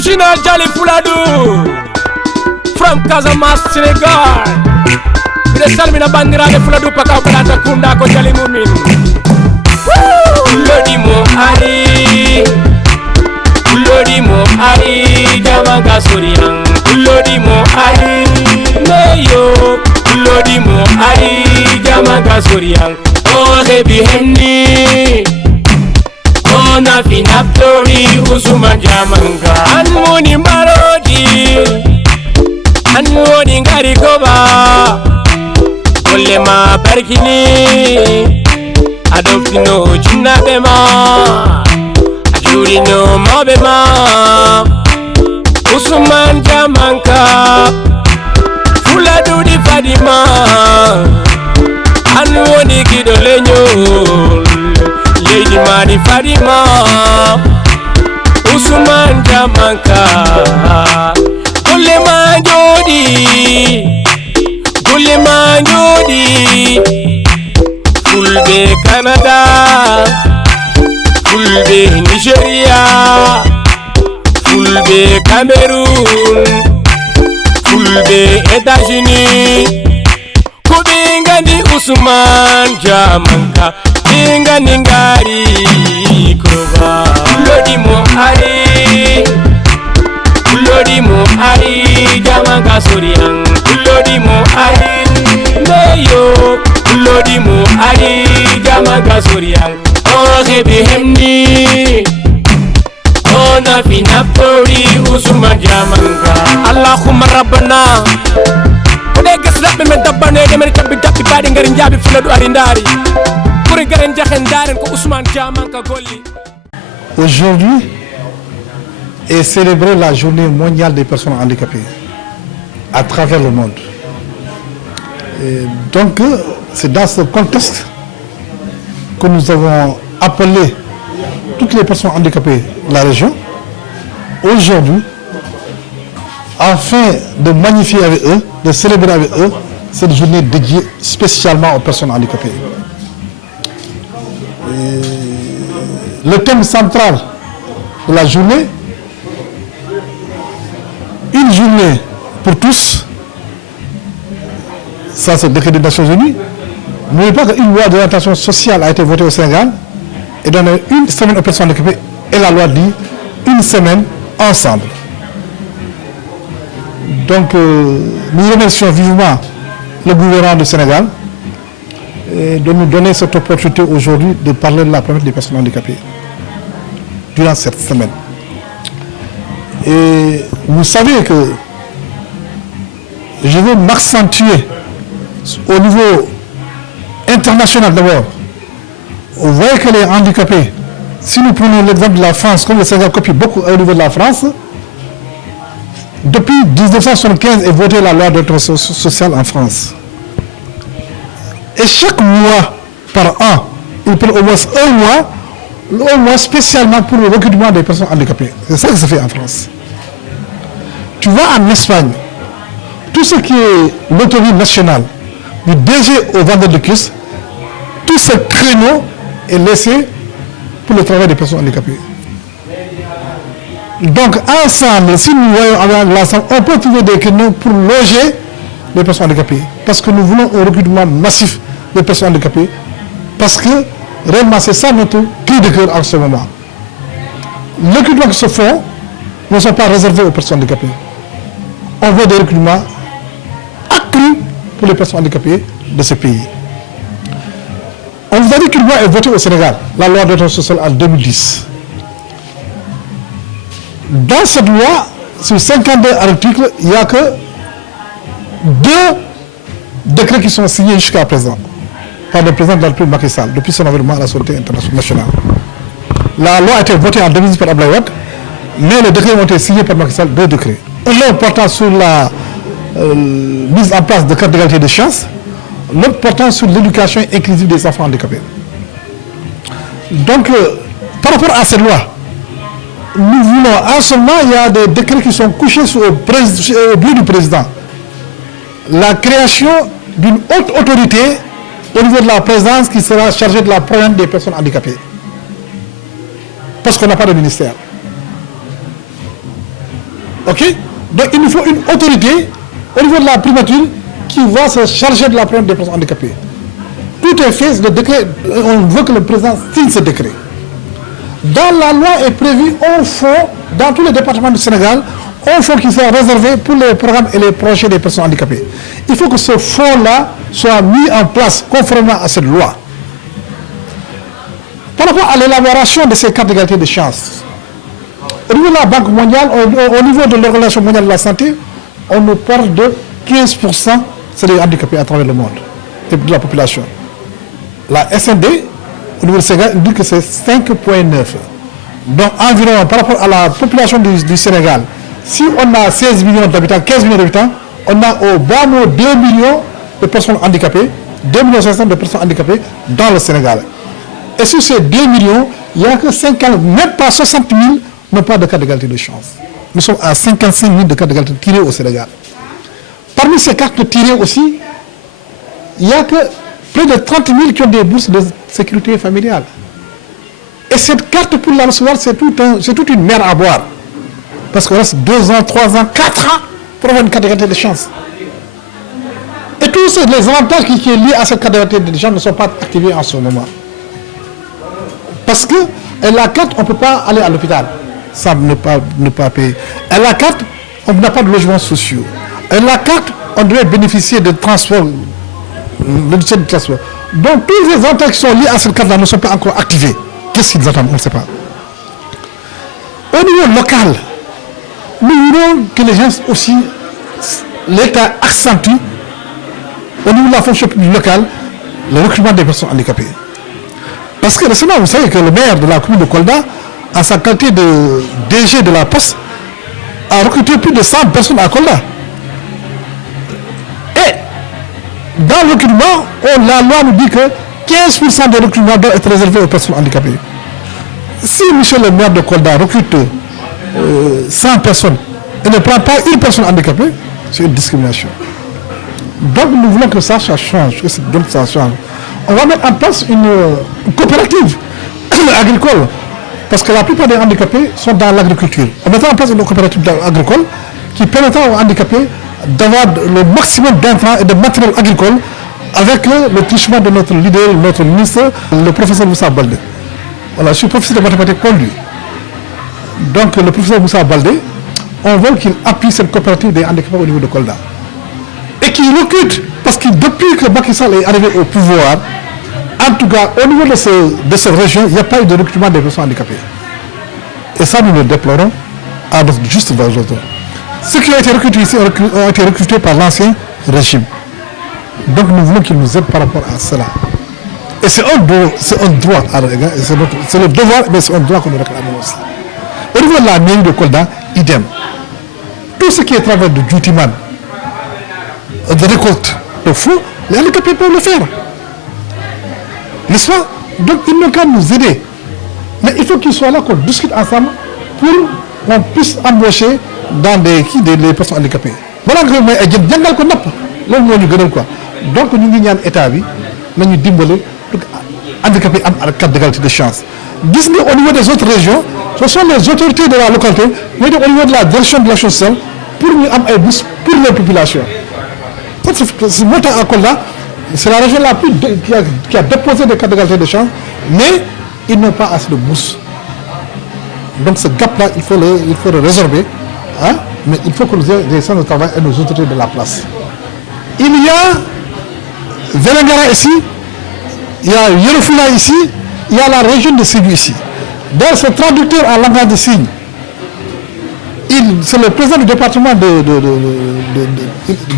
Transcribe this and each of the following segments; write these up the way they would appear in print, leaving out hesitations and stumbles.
Original Jali Fuladu from Casamance, Senegal. Bile salmina bandiraɓe Fuladu paka balata kunda ko Jali mumin. Lodi mo ari, Lodi mo ari, jamanga soriyan. Lodi mo ari, neyo. Lodi mo ari, jamanga soriyan. Oh hebi henni. Ona fina flori Usman jamanga. Anmoni marodi, anmoni ngarikoba. Olema barkini, adoptino chuna bema, ajurino mabema. Usman jamanga, Fuladu di Fadima, anmoni kidolenyo. Lady Mani Fadima, Usman Jamanga, Gulema Jodi, Fulbe Canada, Fulbe Nigeria, Fulbe Cameroun, Fulbe États-Unis, Kubingani Usman Jamanga. Ninga ningari koba. Lodi mo ari, jamanga soriyan. Lodi mo ari, neyo. Lodi mo ari, jamanga soriyan. Oh hebi hemni, ona fina pori Usman jamanga. Allahumma rabbana. Kode gaslabe men tabane de men tabbi tabbi badi ngari njabi Fuladu arindari. Aujourd'hui est célébrée la journée mondiale des personnes handicapées à travers le monde. Et donc, c'est dans ce contexte que nous avons appelé toutes les personnes handicapées de la région aujourd'hui afin de magnifier avec eux, de célébrer avec eux cette journée dédiée spécialement aux personnes handicapées. Le thème central de la journée, une journée pour tous, ça c'est le décret des Nations Unies. N'oubliez pas qu'une loi d'orientation sociale a été votée au Sénégal et donne une semaine aux personnes handicapées et la loi dit une semaine ensemble. Donc nous remercions vivement le gouvernement du Sénégal de nous donner cette opportunité aujourd'hui de parler de la problématique des personnes handicapées durant cette semaine. Et vous savez que je veux m'accentuer au niveau international d'abord. Vous voyez que les handicapés, si nous prenons l'exemple de la France, comme le Sénégal copie beaucoup au niveau de la France, depuis 1975 est votée la loi d'orientation sociale en France. Et chaque mois par an, il prend au moins un mois spécialement pour le recrutement des personnes handicapées. C'est ça que se fait en France. Tu vas en Espagne, tout ce qui est l'autorité nationale, du DG au vendeur de cuisses, tout ce créneau est laissé pour le travail des personnes handicapées. Donc ensemble, si nous voyons l'ensemble, on peut trouver des créneaux pour loger les personnes handicapées. Parce que nous voulons un recrutement massif des personnes handicapées. Parce que réellement c'est ça notre cri de cœur en ce moment. Les recrutements qui se font ne sont pas réservés aux personnes handicapées. On veut des recrutements accrus pour les personnes handicapées de ce pays. On vous a dit qu'une loi est votée au Sénégal, la loi d'orientation sociale en 2010. Dans cette loi, sur 52 articles, il n'y a que 2 décrets qui sont signés jusqu'à présent par le président de la République Macky Sall depuis son avènement à la Société internationale. La loi a été votée en 2010 par Abdoulaye Wade, mais les décrets ont été signés par Macky Sall, 2 décrets. L'un portant sur la mise en place de cartes d'égalité des chances, l'autre portant sur l'éducation inclusive des enfants handicapés. Donc, par rapport à cette loi, nous voulons, en ce moment, il y a des décrets qui sont couchés au bureau du président. La création d'une haute autorité au niveau de la présidence qui sera chargée de la problématique des personnes handicapées. Parce qu'on n'a pas de ministère. Ok? Donc il nous faut une autorité au niveau de la primature qui va se charger de la problème des personnes handicapées. Tout est fait, le décret, on veut que le président signe ce décret. Dans la loi est prévu un fonds, dans tous les départements du Sénégal, un fonds qui soit réservé pour les programmes et les projets des personnes handicapées. Il faut que ce fonds-là soit mis en place conformément à cette loi. Par rapport à l'élaboration de ces cartes d'égalité de chance, au niveau de la Banque mondiale, au niveau de l'Organisation mondiale de la santé, on nous parle de 15%, c'est des handicapés à travers le monde, et de la population. La SND, au niveau du Sénégal, dit que c'est 5,9. Donc environ, par rapport à la population du Sénégal, si on a 16 millions d'habitants, 15 millions d'habitants, on a au bas mot 2 millions de personnes handicapées, 2 millions 500 de personnes handicapées dans le Sénégal. Et sur ces 2 millions, il n'y a que 50, même pas 60 000 n'ont pas de carte d'égalité de chance. Nous sommes à 55 000 de cartes d'égalité tirées au Sénégal. Parmi ces cartes tirées aussi, il n'y a que près de 30 000 qui ont des bourses de sécurité familiale. Et cette carte, pour la recevoir, c'est toute une mer à boire. Parce qu'il reste 2 ans, 3 ans, 4 ans pour avoir une carte d'égalité de chance. Et tous les avantages qui sont liés à cette carte d'égalité de chance ne sont pas activés en ce moment. Parce que la carte, on ne peut pas aller à l'hôpital sans ne pas payer. Et la carte, on n'a pas de logements sociaux. Et la carte, on devrait bénéficier de transport, de transport. Donc tous les avantages qui sont liés à cette carte-là ne sont pas encore activés. Qu'est-ce qu'ils attendent? On ne sait pas. Au niveau local, nous voulons que les gens aussi, l'État accentue au niveau de la fonction publique locale le recrutement des personnes handicapées. Parce que récemment, vous savez que le maire de la commune de Kolda, en sa qualité de DG de la Poste, a recruté plus de 100 personnes à Kolda. Et dans le recrutement, la loi nous dit que 15% des recrutements doivent être réservés aux personnes handicapées. Si monsieur le maire de Kolda recrute 100 personnes et ne prend pas une personne handicapée, c'est une discrimination. Donc nous voulons que ça change, que ça change. On va mettre en place une coopérative agricole, parce que la plupart des handicapés sont dans l'agriculture. On mettra en place une coopérative agricole qui permettra aux handicapés d'avoir le maximum d'intrants et de matériel agricole avec le trichement de notre leader, notre ministre, le professeur Moussa Baldé. Voilà, je suis professeur de mathématiques comme lui. Donc le professeur Moussa Baldé, on veut qu'il appuie cette coopérative des handicapés au niveau de Kolda. Et qu'il recrute, parce que depuis que Macky Sall est arrivé au pouvoir, en tout cas au niveau de cette région, il n'y a pas eu de recrutement des personnes handicapées. Et ça, nous le déplorons à notre juste valeur. Ceux qui ont été recrutés ici ont été recrutés par l'ancien régime. Donc nous voulons qu'ils nous aident par rapport à cela. Et c'est un droit, c'est le devoir, mais c'est un droit que nous réclamons aussi. Au niveau de la mairie de Kolda, idem. Tout ce qui est travail de duty-man, de récolte de fou, les handicapés peuvent le faire. N'est-ce pas? Donc ils n'ont qu'à nous aider. Mais il faut qu'ils soient là, qu'on discute ensemble pour qu'on puisse embaucher dans des personnes handicapées. Voilà que quoi. Donc nous avons un état, nous avons dimbali handicapés à carte d'égalité de chance. Disney au niveau des autres régions, ce sont les autorités de la localité, mais au niveau de la direction de l'action sociale, pour nous avoir un bus pour les populations. C'est monté à Kolda, c'est la région la plus qui a déposé des cartes d'égalité de chance, mais ils n'ont pas assez de bourse. Donc ce gap-là, il faut le résorber, hein? Mais il faut que nous ayons des centres de travail et nos autorités de la place. Il y a Vélingara ici, il y a Yerofula ici, il y a la région de Sédhiou ici. D'ailleurs, ce traducteur en langage de signes, c'est le président du département de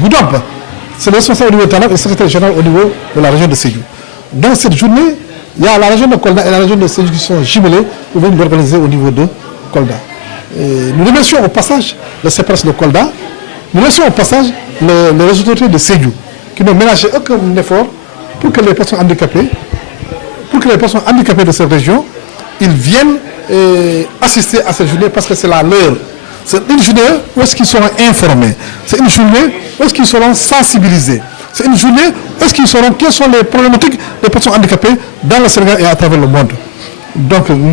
Goudomp. C'est le responsable au niveau de Tanab et le secrétaire général au niveau de la région de Sédhiou. Donc cette journée, il y a la région de Kolda et la région de Sédhiou qui sont jumelées pour venir l'organiser au niveau de Kolda. Et nous remercions au passage le CPRS de Kolda, nous remercions au passage les autorités de Sédhiou qui n'ont ménagé aucun effort pour que les personnes handicapées, de cette région, ils viennent assister à cette journée parce que c'est la leur. C'est une journée où est-ce qu'ils seront informés. C'est une journée où est-ce qu'ils seront sensibilisés. C'est une journée où est-ce qu'ils sauront quelles sont les problématiques des personnes handicapées dans le Sénégal et à travers le monde. Donc, nous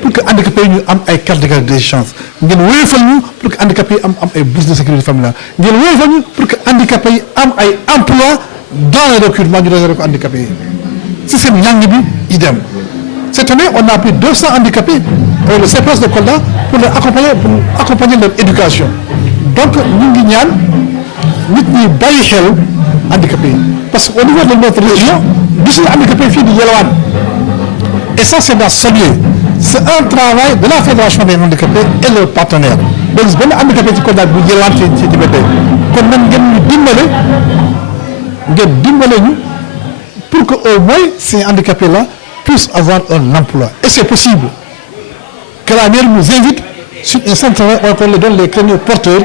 pour que handicapés yi ñu am ay carte d'égalité des chances ngeen woyofal ñu pour que handicapés yi am ay bourse de sécurité familiale ngeen woyofal ñu pour que handicapés yi am ay emploi dans le recrutement ñu réservé ko handicapés yi si seen njàng bi idem. Cette année, on a pris 200 handicapés pour le CPS de Kolda pour accompagner leur éducation. Donc, nous avons dit handicapés. Parce qu'au niveau de notre région, nous sommes handicapés filles de Yelwan. Et ça, c'est à saluer. C'est un travail de la Fédération des handicapés et leurs partenaires. Donc, les handicapés qui Kolda, nous Yelwan, c'est Tibétais. Comme nous pour qu'au moins ces handicapés-là puissent avoir un emploi. Et c'est possible. Que la mairie nous invite sur un centre de travail où on leur donne les créneaux porteurs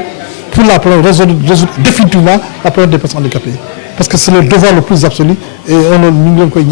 pour résoudre définitivement la problème des personnes handicapées. Parce que c'est le devoir le plus absolu et on nous le quoi.